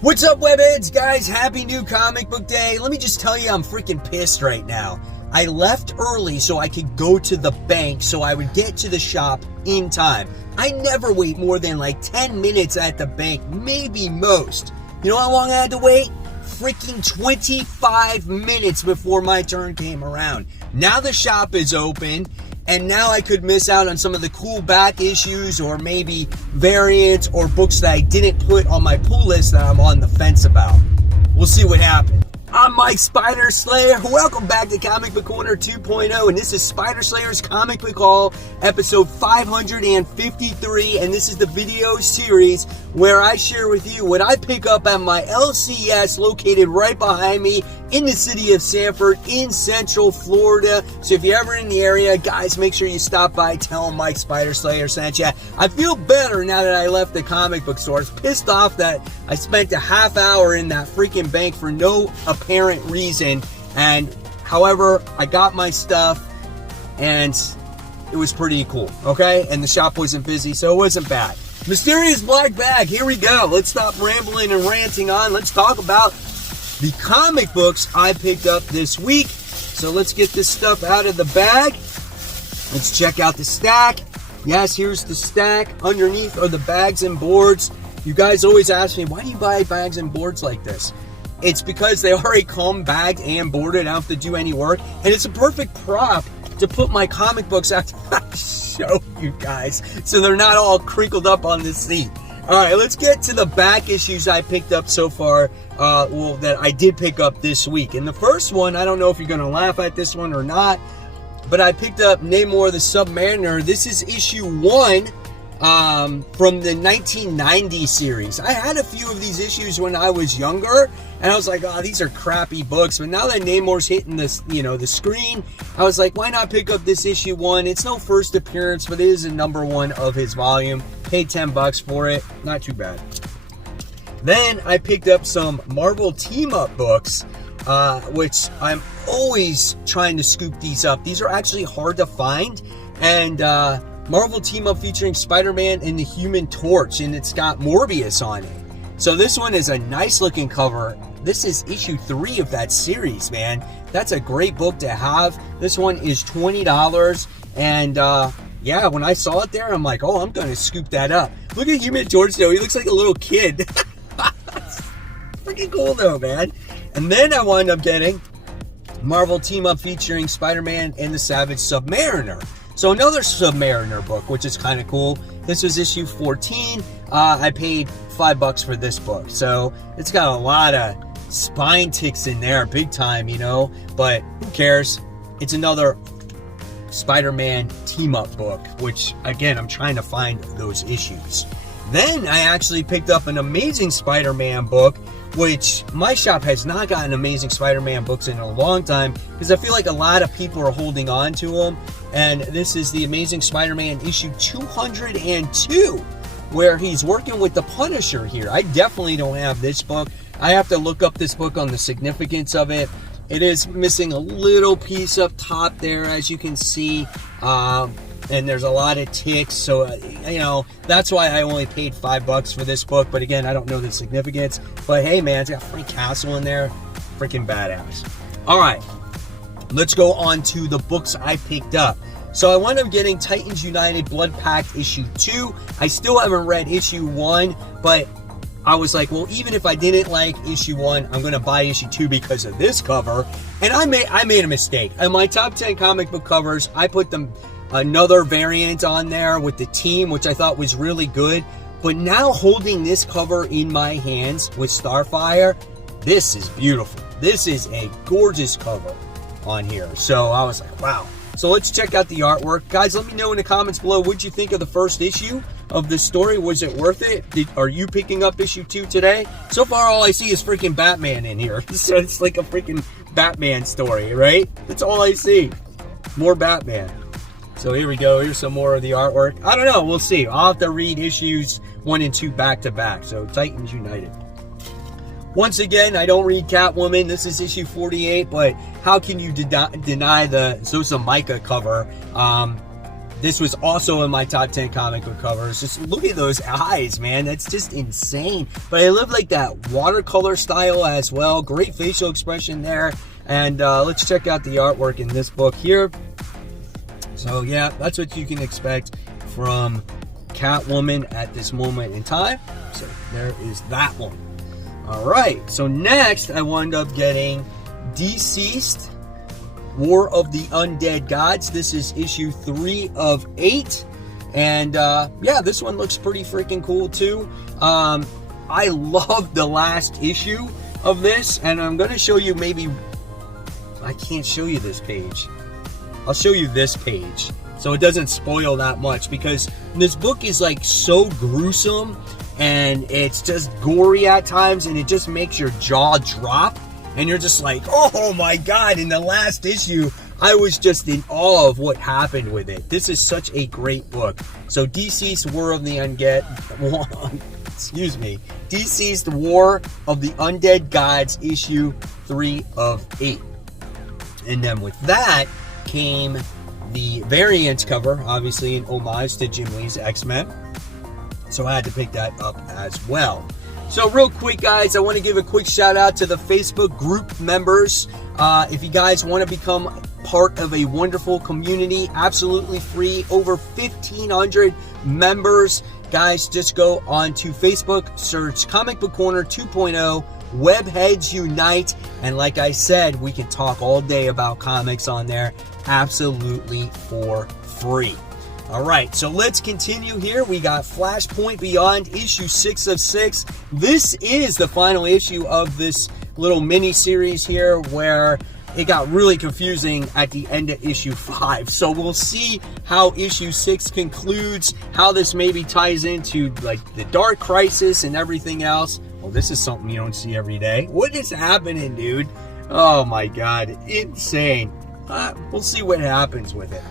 What's up, webheads, guys? Happy new comic book day. Let me just tell you, I'm freaking pissed right now. I left early so I could go to the bank so I would get to the shop in time. I never wait more than like 10 minutes at the bank, maybe most. You know how long I had to wait? Freaking 25 minutes before my turn came around. Now the shop is open, and now I could miss out on some of the cool back issues or maybe variants or books that I didn't put on my pull list that I'm on the fence about. We'll see what happens. I'm Mike Spider Slayer. Welcome back to Comic Book Corner 2.0, and this is Spider Slayer's Comic Book Haul, episode 553, and this is the video series where I share with you what I pick up at my LCS located right behind me in the city of Sanford in Central Florida. So if you're ever in the area, guys, make sure you stop by, tell them Mike Spider Slayer sent you. I feel better now that I left the comic book store. I was pissed off that I spent a half hour in that freaking bank for no apparent reason, and however, I got my stuff and it was pretty cool, okay? And the shop wasn't busy, so it wasn't bad. Mysterious Black Bag, here we go. Let's stop rambling and ranting on. Let's talk about the comic books I picked up this week. So let's get this stuff out of the bag. Let's check out the stack. Yes, here's the stack. Underneath are the bags and boards. You guys always ask me, why do you buy bags and boards like this? It's because they already come bagged and boarded. I don't have to do any work. And it's a perfect prop to put my comic books out to show you guys, so they're not all crinkled up on the seat. All right, let's get to the back issues I picked up so far, that I did pick up this week. And the first one, I don't know if you're going to laugh at this one or not, but I picked up Namor the Submariner. This is issue 1 from the 1990 series. I had a few of these issues when I was younger, and I was like, oh, these are crappy books. But now that Namor's hitting this, the screen, I was like, why not pick up this issue 1? It's no first appearance, but it is a number 1 of his volume. Paid $10 for it. Not too bad. Then I picked up some Marvel team-up books, which I'm always trying to scoop these up. These are actually hard to find, and Marvel team-up featuring Spider-Man and the Human Torch, and it's got Morbius on it. So this one is a nice-looking cover. This is issue 3 of that series, man. That's a great book to have. This one is $20, and yeah, when I saw it there, I'm like, oh, I'm going to scoop that up. Look at Human Torch, though. He looks like a little kid. Freaking cool, though, man. And then I wound up getting Marvel team-up featuring Spider-Man and the Savage Submariner. So another Submariner book, which is kind of cool. This was issue 14. I paid $5 for this book. So it's got a lot of spine ticks in there, big time, but who cares? It's another Spider-Man team-up book, which, again, I'm trying to find those issues. Then I actually picked up an Amazing Spider-Man book, which my shop has not gotten Amazing Spider-Man books in a long time, because I feel like a lot of people are holding on to them. And this is the Amazing Spider-Man issue 202, where he's working with the Punisher here. I definitely don't have this book. I have to look up this book on the significance of it. It is missing a little piece up top there, as you can see, and there's a lot of ticks, so, that's why I only paid $5 for this book. But again, I don't know the significance, but hey, man, it's got Frank Castle in there. Freaking badass. All right, let's go on to the books I picked up. So I wound up getting Titans United Blood Pact issue 2. I still haven't read issue 1, but I was like, well, even if I didn't like issue 1, I'm going to buy issue 2 because of this cover. And I made a mistake. In my top 10 comic book covers, I put another variant on there with the team, which I thought was really good. But now holding this cover in my hands with Starfire, this is beautiful. This is a gorgeous cover on here. So I was like, wow. So let's check out the artwork. Guys, let me know in the comments below, what'd you think of the first issue of this story? Was it worth it? Are you picking up issue 2 today? So far, all I see is freaking Batman in here. So it's like a freaking Batman story, right? That's all I see. More Batman. So here we go. Here's some more of the artwork. I don't know. We'll see. I'll have to read issues 1 and 2 back to back. So Titans United. Once again, I don't read Catwoman. This is issue 48, but how can you deny the Zosa Micah cover? This was also in my top 10 comic book covers. Just look at those eyes, man. That's just insane. But I love like that watercolor style as well. Great facial expression there. And let's check out the artwork in this book here. So yeah, that's what you can expect from Catwoman at this moment in time. So there is that one. All right, so next I wound up getting Deceased, War of the Undead Gods. This is issue 3 of 8. And yeah, this one looks pretty freaking cool too. I love the last issue of this, and I'm going to show you maybe... I can't show you this page. I'll show you this page so it doesn't spoil that much, because this book is like so gruesome and it's just gory at times, and it just makes your jaw drop, and you're just like, oh my god. In the last issue, I was just in awe of what happened with it. This is such a great book. So Deceased, War of the Undead, excuse me, Deceased, War of the Undead Gods, issue 3 of 8. And then with that came the variant cover, obviously an homage to Jim Lee's X-Men. So I had to pick that up as well. So real quick, guys, I want to give a quick shout out to the Facebook group members. If you guys want to become part of a wonderful community, absolutely free, over 1,500 members. Guys, just go on to Facebook, search Comic Book Corner 2.0, Webheads Unite, and like I said, we can talk all day about comics on there, absolutely for free. All right, so let's continue here. We got Flashpoint Beyond, issue 6 of 6. This is the final issue of this little mini-series here, where it got really confusing at the end of issue 5. So we'll see how issue 6 concludes, how this maybe ties into like the Dark Crisis and everything else. Well, this is something you don't see every day. What is happening, dude? Oh my god, insane. We'll see what happens with it.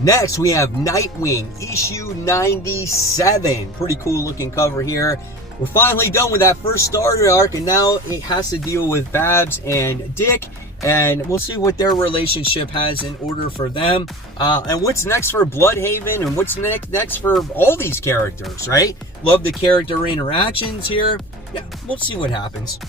Next, we have Nightwing, issue 97. Pretty cool looking cover here. We're finally done with that first starter arc, and now it has to deal with Babs and Dick, and we'll see what their relationship has in order for them. And what's next for Bloodhaven, and what's next for all these characters, right? Love the character interactions here. Yeah, we'll see what happens.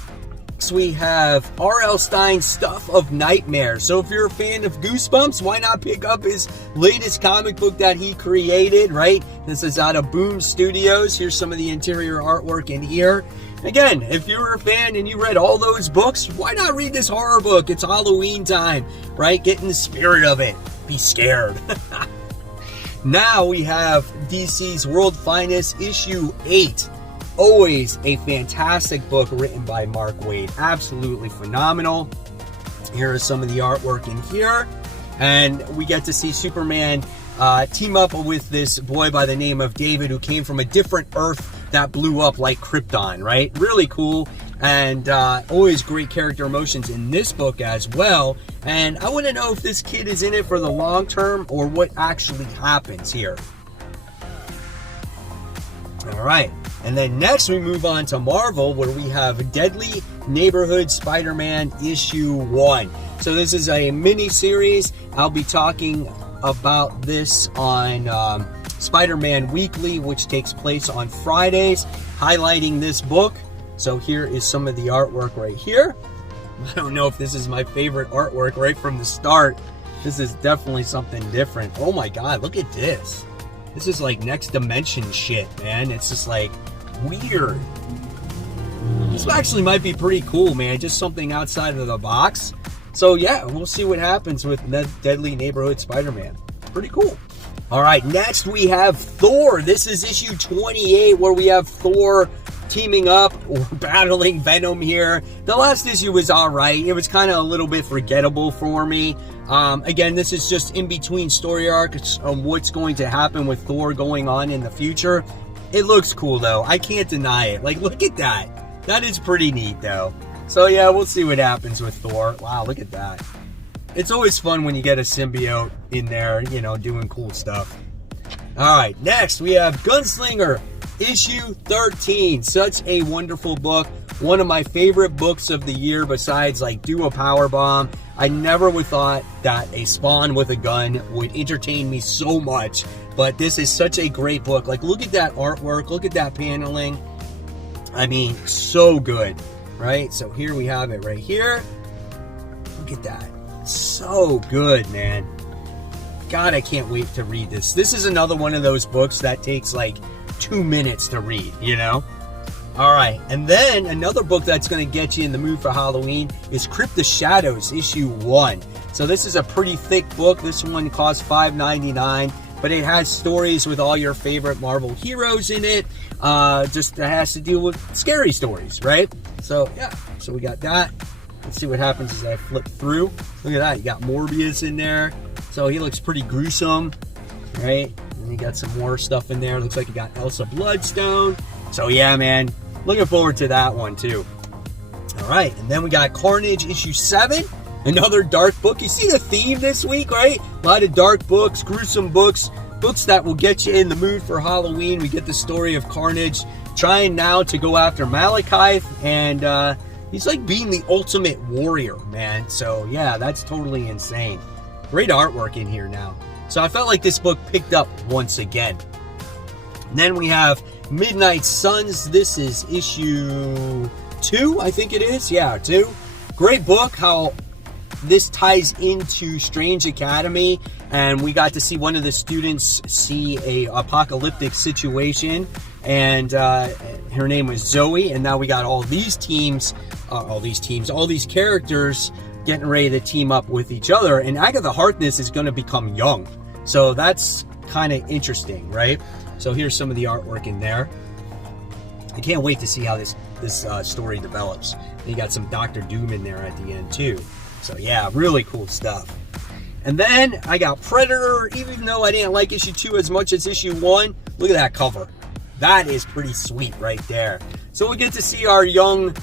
So we have R.L. Stine's Stuff of Nightmare. So if you're a fan of Goosebumps, why not pick up his latest comic book that he created, right? This is out of Boom Studios. Here's some of the interior artwork in here. Again, if you're a fan and you read all those books, why not read this horror book? It's Halloween time, right? Get in the spirit of it. Be scared. Now we have DC's World Finest, issue 8. Always a fantastic book written by Mark Waid. Absolutely phenomenal. Here is some of the artwork in here. And we get to see Superman team up with this boy by the name of David, who came from a different Earth that blew up like Krypton, right? Really cool. And always great character emotions in this book as well. And I want to know if this kid is in it for the long term or what actually happens here. All right. And then next we move on to Marvel, where we have Deadly Neighborhood Spider-Man issue 1. So this is a mini-series. I'll be talking about this on Spider-Man Weekly, which takes place on Fridays, highlighting this book. So here is some of the artwork right here. I don't know if this is my favorite artwork right from the start. This is definitely something different. Oh my god, look at this. This is like next dimension shit, man. It's just like weird. This actually might be pretty cool, man. Just something outside of the box. So yeah, we'll see what happens with Deadly Neighborhood Spider-Man. Pretty cool. All right, next we have Thor. This is issue 28, where we have Thor teaming up or battling Venom here. The last issue was all right. It was kind of a little bit forgettable for me. Again, this is just in between story arcs on what's going to happen with Thor going on in the future. It looks cool though. I can't deny it. Like, look at that. That is pretty neat though. So yeah, we'll see what happens with Thor. Wow, look at that. It's always fun when you get a symbiote in there, you know, doing cool stuff. All right, next we have Gunslinger, issue 13. Such a wonderful book. One of my favorite books of the year, besides like Do a Powerbomb. I never would thought that a Spawn with a gun would entertain me so much But this is such a great book. Like, look at that artwork. Look at that paneling. I mean, so good, right? So here we have it right here. Look at that. So good, man. God, I can't wait to read this. This is another one of those books that takes like 2 minutes to read, you know? All right, and then another book that's going to get you in the mood for Halloween is Crypt of Shadows, issue 1. So this is a pretty thick book. This one costs $5.99, but it has stories with all your favorite Marvel heroes in it. Just that has to deal with scary stories, right? So yeah, so we got that. Let's see what happens as I flip through. Look at that, you got Morbius in there. So he looks pretty gruesome, right? And you got some more stuff in there. Looks like you got Elsa Bloodstone. So yeah, man, looking forward to that one too. All right, and then we got Carnage issue 7, another dark book. You see the theme this week, right? A lot of dark books, gruesome books, books that will get you in the mood for Halloween. We get the story of Carnage trying now to go after Malekith, and he's like being the ultimate warrior, man. So yeah, that's totally insane. Great artwork in here now. So I felt like this book picked up once again. And then we have Midnight Suns. This is issue 2, I think it is. Yeah, 2. Great book, how this ties into Strange Academy, and we got to see one of the students see a apocalyptic situation, and her name was Zoe, and now we got all these characters getting ready to team up with each other, and Agatha Harkness is going to become young, so that's kind of interesting, right? So here's some of the artwork in there. I can't wait to see how this story develops. And you got some Doctor Doom in there at the end too. So yeah, really cool stuff. And then I got Predator. Even though I didn't like issue 2 as much as issue 1, look at that cover. That is pretty sweet right there. So we get to see our young,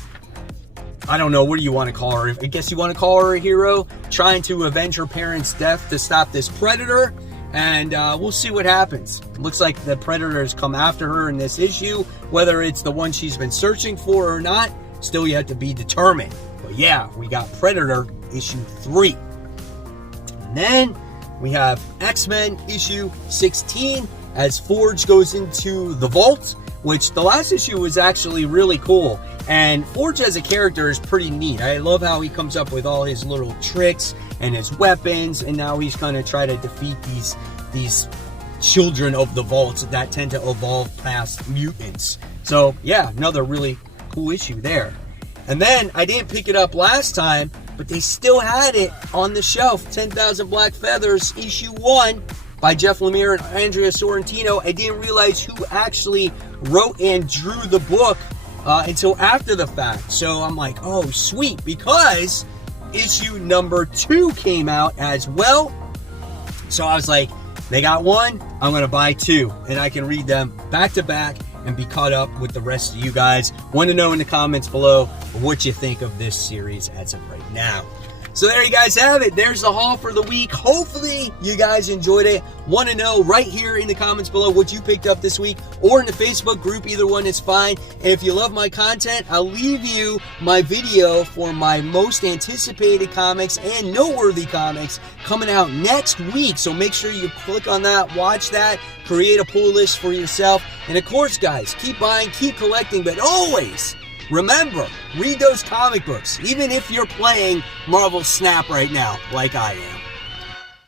I don't know, what do you want to call her? I guess you want to call her a hero, trying to avenge her parents' death to stop this Predator. And we'll see what happens. Looks like the Predators come after her in this issue. Whether it's the one she's been searching for or not, still yet to be determined. But yeah, we got Predator issue 3. And then we have X-Men issue 16 as Forge goes into the vault, which the last issue was actually really cool. And Forge as a character is pretty neat. I love how he comes up with all his little tricks and his weapons, and now he's going to try to defeat these children of the vaults that tend to evolve past mutants. So yeah, another really cool issue there. And then I didn't pick it up last time, but they still had it on the shelf. 10,000 Black Feathers issue 1 by Jeff Lemire and Andrea Sorrentino. I didn't realize who actually wrote and drew the book until after the fact. So I'm like, oh sweet, because issue number 2 came out as well. So I was like, they got 1, I'm going to buy 2, and I can read them back to back and be caught up with the rest of you guys. Want to know in the comments below what you think of this series as of right now. So there you guys have it. There's the haul for the week. Hopefully you guys enjoyed it. Want to know right here in the comments below what you picked up this week, or in the Facebook group. Either one is fine. And if you love my content, I'll leave you my video for my most anticipated comics and noteworthy comics coming out next week. So make sure you click on that, watch that, create a pull list for yourself. And of course, guys, keep buying, keep collecting, but always remember, read those comic books, even if you're playing Marvel Snap right now, like I am.